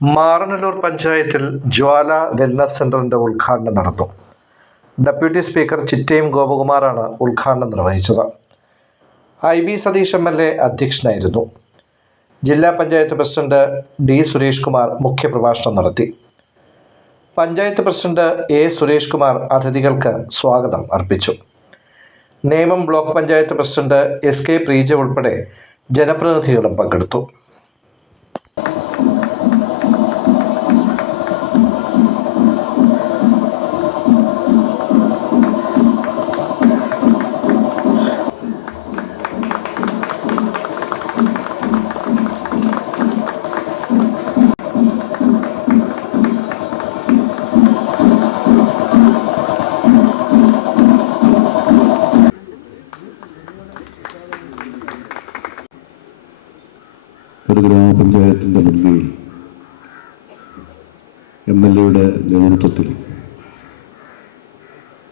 മാറനല്ലൂർ പഞ്ചായത്തിൽ ജ്വാല വെൽനസ് സെന്ററിന്റെ ഉദ്ഘാടനം നടന്നു. ഡെപ്യൂട്ടി സ്പീക്കർ ചിറ്റയും ഗോപകുമാറാണ് ഉദ്ഘാടനം നിർവഹിച്ചത്. I B Satheesh M L A അധ്യക്ഷനായിരുന്നു. ജില്ലാ പഞ്ചായത്ത് പ്രസിഡന്റ് ഡി സുരേഷ് കുമാർ മുഖ്യപ്രഭാഷണം നടത്തി. പഞ്ചായത്ത് പ്രസിഡന്റ് എ സുരേഷ് കുമാർ അതിഥികൾക്ക് സ്വാഗതം അർപ്പിച്ചു. Nemom block panchayat president S K Preeja ഉൾപ്പെടെ ജനപ്രതിനിധികളും പങ്കെടുത്തു.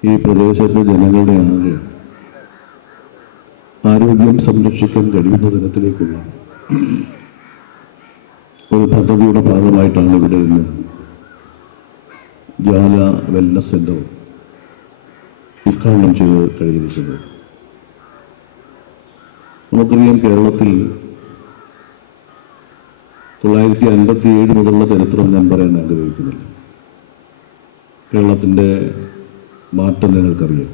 ഈ പ്രദേശത്തെ ജനങ്ങളുടെ ആകെ ആരോഗ്യം സംരക്ഷിക്കാൻ കഴിയുന്ന തരത്തിലേക്കുള്ള ഒരു പദ്ധതിയുടെ ഭാഗമായിട്ടാണ് ഇവിടെ ഇന്ന് ജാല വെൽനസ് സെന്റർ ഉദ്ഘാടനം ചെയ്ത് കഴിഞ്ഞിരിക്കുന്നത്. നമുക്കറിയാം കേരളത്തിൽ തൊള്ളായിരത്തി അൻപത്തി ഏഴ് മുതലുള്ള ചരിത്രം ഞാൻ പറയാൻ ആഗ്രഹിക്കുന്നില്ല. കേരളത്തിന്റെ മാറ്റം നിങ്ങൾക്കറിയാം.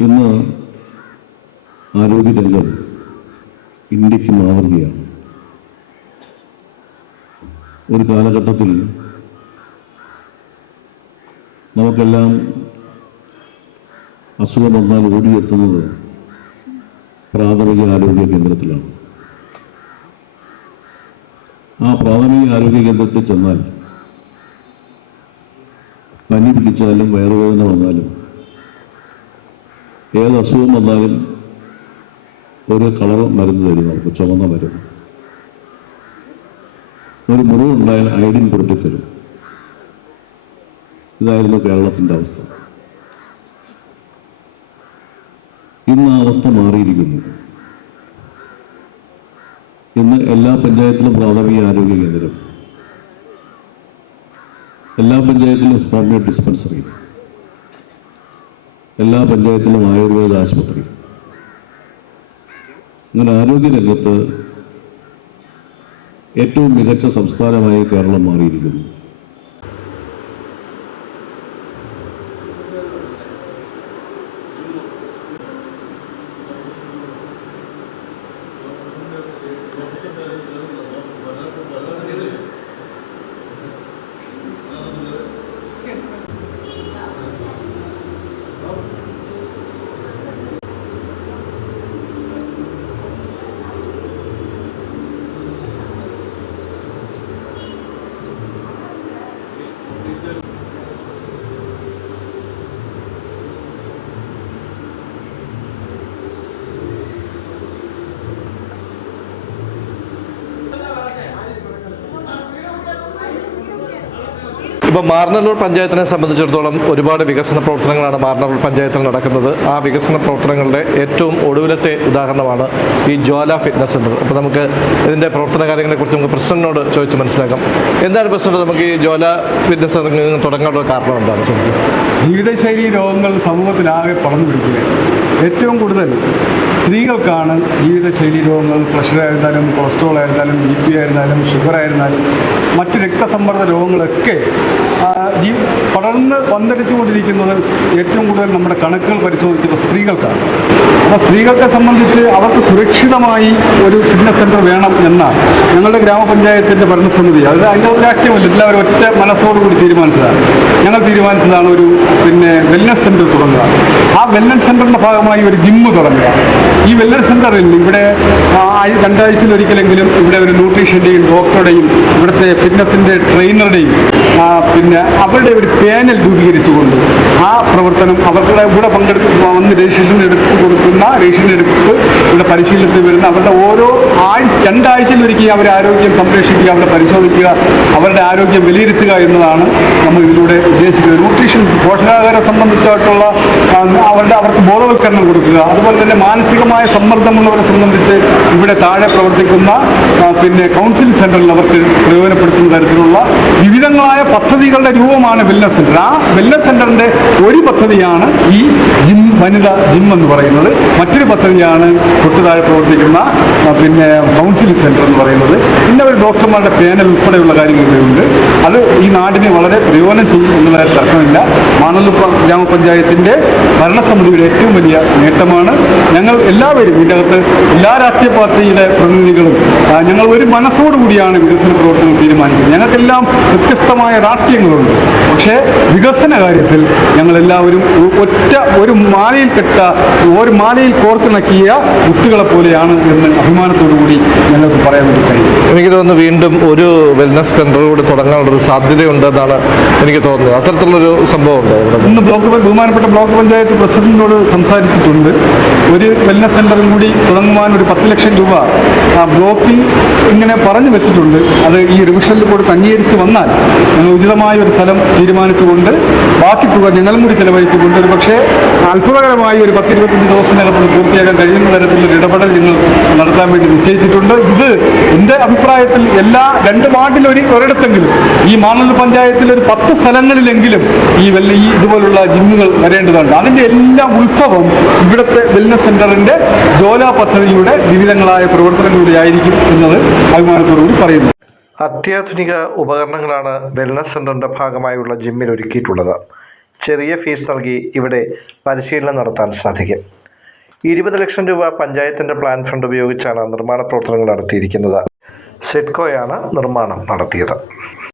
ഇന്ന് ആരോഗ്യരംഗം ഇന്ത്യയ്ക്ക് മാതൃകയാണ്. ഒരു കാലഘട്ടത്തിൽ നമുക്കെല്ലാം അസുഖം വന്നാൽ ഓടിയെത്തുന്നത് പ്രാഥമിക ആരോഗ്യ കേന്ദ്രത്തിലാണ്. ആ പ്രാഥമിക ആരോഗ്യ കേന്ദ്രത്തിൽ ചെന്നാൽ പനി പിടിച്ചാലും വയറുവേദന വന്നാലും ഏത് അസുഖം വന്നാലും ഒരു കളർ മരുന്ന് തരും നമുക്ക് ചുമന്ന മരുന്ന്. ഒരു മുറിവുണ്ടായാൽ ഐഡിൻ പുരട്ടിത്തരും ഇതായിരുന്നു കേരളത്തിന്റെ അവസ്ഥ. ഇന്ന് ആ അവസ്ഥ മാറിയിരിക്കുന്നു. ഇന്ന് എല്ലാ പഞ്ചായത്തിലും പ്രാഥമിക ആരോഗ്യ കേന്ദ്രം എല്ലാ പഞ്ചായത്തിലും ഹോമിയോ ഡിസ്പെൻസറി എല്ലാ പഞ്ചായത്തിലും ആയുർവേദ ആശുപത്രി അങ്ങനെ ആരോഗ്യരംഗത്ത് ഏറ്റവും മികച്ച സംസ്ഥാനമായി കേരളം മാറിയിരിക്കുന്നു. ഇപ്പോൾ മാറനല്ലൂർ പഞ്ചായത്തിനെ സംബന്ധിച്ചിടത്തോളം ഒരുപാട് വികസന പ്രവർത്തനങ്ങളാണ് മാറനല്ലൂർ പഞ്ചായത്തിൽ നടക്കുന്നത്. ആ വികസന പ്രവർത്തനങ്ങളുടെ ഏറ്റവും ഒടുവിലത്തെ ഉദാഹരണമാണ് ഈ ജ്വാല ഫിറ്റ്നസ് സെന്റർ അപ്പോൾ നമുക്ക് ഇതിന്റെ പ്രവർത്തന കാര്യങ്ങളെക്കുറിച്ച് നമുക്ക് പ്രസിഡന്റിനോട് ചോദിച്ച് മനസ്സിലാക്കാം. എന്താണ് പ്രസിഡന്റ് നമുക്ക് ഈ ജ്വാല ഫിറ്റ്നസ് സെന്റർ തുടങ്ങാനുള്ള കാരണം എന്താണ്? ജീവിതശൈലി രോഗങ്ങൾ സമൂഹത്തിലാകെ പടർന്നു പിടിക്കുന്നത് ഏറ്റവും കൂടുതൽ സ്ത്രീകൾക്കാണ് ജീവിതശൈലി രോഗങ്ങൾ പ്രഷർ ആയിരുന്നാലും കൊളസ്ട്രോൾ ആയിരുന്നാലും ബി പി ആയിരുന്നാലും ഷുഗർ ആയിരുന്നാലും മറ്റ് രക്തസമ്മർദ്ദ രോഗങ്ങളൊക്കെ ജീ പടർന്ന് പന്തടിച്ചുകൊണ്ടിരിക്കുന്നത് ഏറ്റവും കൂടുതൽ നമ്മുടെ കണക്കുകൾ പരിശോധിക്കുന്ന സ്ത്രീകൾക്കാണ്. അപ്പോൾ സ്ത്രീകളെ സംബന്ധിച്ച് അവർക്ക് സുരക്ഷിതമായി ഒരു ഫിറ്റ്നസ് സെന്റർ വേണം എന്ന ഞങ്ങളുടെ ഗ്രാമപഞ്ചായത്തിന്റെ ഭരണസമിതി. അത് അതിന്റെ ഒരു രാഷ്ട്രീയമല്ല എല്ലാവരും ഒറ്റ മനസ്സോടുകൂടി തീരുമാനിച്ചതാണ്. ഞങ്ങൾ തീരുമാനിച്ചതാണ് ഒരു പിന്നെ വെൽനസ് സെന്റർ തുടങ്ങുക. ആ വെൽനസ് സെന്ററിന്റെ ഭാഗമായി ഒരു ജിമ്മ് തുടങ്ങുക. ഈ വെല്ലർ സെന്ററിൽ ഇവിടെ രണ്ടാഴ്ചയിൽ ഒരിക്കലെങ്കിലും ഇവിടെ ഒരു ന്യൂട്രീഷന്റെയും ഡോക്ടറുടെയും ഇവിടുത്തെ ഫിറ്റ്നസിന്റെ ട്രെയിനറുടെയും പിന്നെ അവരുടെ ഒരു പാനൽ രൂപീകരിച്ചുകൊണ്ട് ആ പ്രവർത്തനം അവരുടെ ഇവിടെ പങ്കെടുത്ത് വന്ന് രജിസ്ട്രേഷൻ എടുത്ത് കൊടുക്കുന്ന രജിസ്ട്രേഷൻ എടുത്ത് ഇവിടെ പരിശീലനത്തിൽ വരുന്ന അവരുടെ ഓരോ ആഴ്ച രണ്ടാഴ്ചയിൽ ഒരിക്കൽ അവരെ ആരോഗ്യം സംരക്ഷിക്കുക അവരെ പരിശോധിക്കുക അവരുടെ ആരോഗ്യം വിലയിരുത്തുക എന്നതാണ് നമ്മൾ ഇതിലൂടെ ഉദ്ദേശിക്കുന്നത്. ന്യൂട്രീഷൻ പോഷകാഹാരം സംബന്ധിച്ചായിട്ടുള്ള അവരുടെ അവർക്ക് ബോധവൽക്കരണം കൊടുക്കുക അതുപോലെ തന്നെ മാനസികമായ സമ്മർദ്ദമുള്ളവരെ സംബന്ധിച്ച് ഇവിടെ താഴെ പ്രവർത്തിക്കുന്ന പിന്നെ കൗൺസിൽ സെന്ററിൽ അവർക്ക് പ്രയോജനപ്പെടുത്തുന്ന തരത്തിലുള്ള വിവിധങ്ങളായ പദ്ധതികളുടെ രൂപമാണ് വെൽനസ് സെന്റർ ആ വെൽനസ് സെന്ററിന്റെ ഒരു പദ്ധതിയാണ് ഈ ജിം വനിത ജിം എന്ന് പറയുന്നത്. മറ്റൊരു പദ്ധതിയാണ് തൊട്ടു താഴെ പ്രവർത്തിക്കുന്ന പിന്നെ കൗൺസിലിംഗ് സെന്റർ എന്ന് പറയുന്നത്. പിന്നെ ഒരു ഡോക്ടർമാരുടെ പേനൽ ഉൾപ്പെടെയുള്ള കാര്യങ്ങളൊക്കെയുണ്ട് അത് ഈ നാടിന് വളരെ പ്രയോജനം ചെയ്യും എന്നുള്ള തർക്കമില്ല മാനന്തവാടി ഗ്രാമപഞ്ചായത്തിന്റെ ഭരണസമിതിയുടെ ഏറ്റവും വലിയ നേട്ടമാണ്. ഞങ്ങൾ എല്ലാവരും ഇതിന്റെ അകത്ത് എല്ലാ രാഷ്ട്രീയ പാർട്ടിയുടെ പ്രതിനിധികളും ഞങ്ങൾ ഒരു മനസ്സോടുകൂടിയാണ് വികസന പ്രവർത്തനം തീരുമാനിക്കുന്നത് ഞങ്ങൾക്കെല്ലാം വ്യത്യസ്തമായ രാഷ്ട്രീയങ്ങളുണ്ട്. പക്ഷേ വികസന കാര്യത്തിൽ ഞങ്ങളെല്ലാവരും ഒറ്റ ഒരു മാലയിൽ കെട്ട ഒരു മാലയിൽ കോർത്തിണക്കിയ കുട്ടികളെ പോലെയാണ് എന്ന് അഭിമാനത്തോടു കൂടി ഞങ്ങൾക്ക് പറയാൻ വേണ്ടി കഴിയും. എനിക്ക് തോന്നുന്നു വീണ്ടും ഒരു വെൽനസ് സെന്റർ കൂടി തുടങ്ങാനുള്ളൊരു സാധ്യതയുണ്ട് സാധ്യതയുണ്ടെന്നാണ് എനിക്ക് തോന്നുന്നത്. അത്തരത്തിലുള്ളൊരു സംഭവം ഉണ്ടോ ഇന്ന് ബ്ലോക്ക് ബഹുമാനപ്പെട്ട ബ്ലോക്ക് പഞ്ചായത്ത് പ്രസിഡന്റിനോട് സംസാരിച്ചിട്ടുണ്ട്. ഒരു വെൽനസ് സെന്ററും കൂടി തുടങ്ങുവാൻ ഒരു പത്ത് ലക്ഷം രൂപ ആ ബ്ലോക്കിൽ ഇങ്ങനെ പറഞ്ഞു വെച്ചിട്ടുണ്ട്. അത് ഈ റിവിഷനിൽ കൂടി അംഗീകരിച്ച് വന്നാൽ ഞങ്ങൾ ഉചിതമായ ഒരു സ്ഥലം തീരുമാനിച്ചുകൊണ്ട് ബാക്കി തുക ഞങ്ങളും കൂടി ചെലവഴിച്ചുകൊണ്ട് ഒരു പക്ഷേ അത്ഭുതകരമായ ഒരു പത്ത് ഇരുപത്തഞ്ച് ദിവസത്തിനകത്ത് പൂർത്തിയാക്കാൻ കഴിയുന്ന തരത്തിലൊരു ഇടപെടൽ ഞങ്ങൾ നടത്താൻ വേണ്ടി നിശ്ചയിച്ചിട്ടുണ്ട്. ഇത് എന്റെ അഭിപ്രായത്തിൽ എല്ലാ രണ്ട് വാർഡിൽ ഒരു ഒരിടത്തെങ്കിലും ഈ മാനന്ത പഞ്ചായത്തിൽ ഒരു പത്ത് സ്ഥലങ്ങളിലെങ്കിലും ഈ വെല്ല ഈ ഇതുപോലുള്ള ജിമ്മുകൾ വരേണ്ടതുണ്ട്. അതിന്റെ എല്ലാ ഉത്സവം ഇവിടുത്തെ വെൽനസ് സെന്ററിന്റെ ജോല പദ്ധതിയുടെ വിവിധങ്ങളായ പ്രവർത്തനങ്ങളിലൂടെ ആയിരിക്കും എന്നത് അഭിമാനത്തോടുകൂടി പറയുന്നു. അത്യാധുനിക ഉപകരണങ്ങളാണ് വെൽനസ് സെന്ററിന്റെ ഭാഗമായുള്ള ജിമ്മിൽ ഒരുക്കിയിട്ടുള്ളത്. ചെറിയ ഫീസ് നൽകി ഇവിടെ പരിശീലനം നടത്താൻ സാധിക്കും. ഇരുപത് ലക്ഷം രൂപ പഞ്ചായത്തിന്റെ പ്ലാൻ ഫണ്ട് ഉപയോഗിച്ചാണ് നിർമ്മാണ പ്രവർത്തനങ്ങൾ നടത്തിയിരിക്കുന്നത്. സെഡ്കോയാണ് നിർമ്മാണം നടത്തിയത്.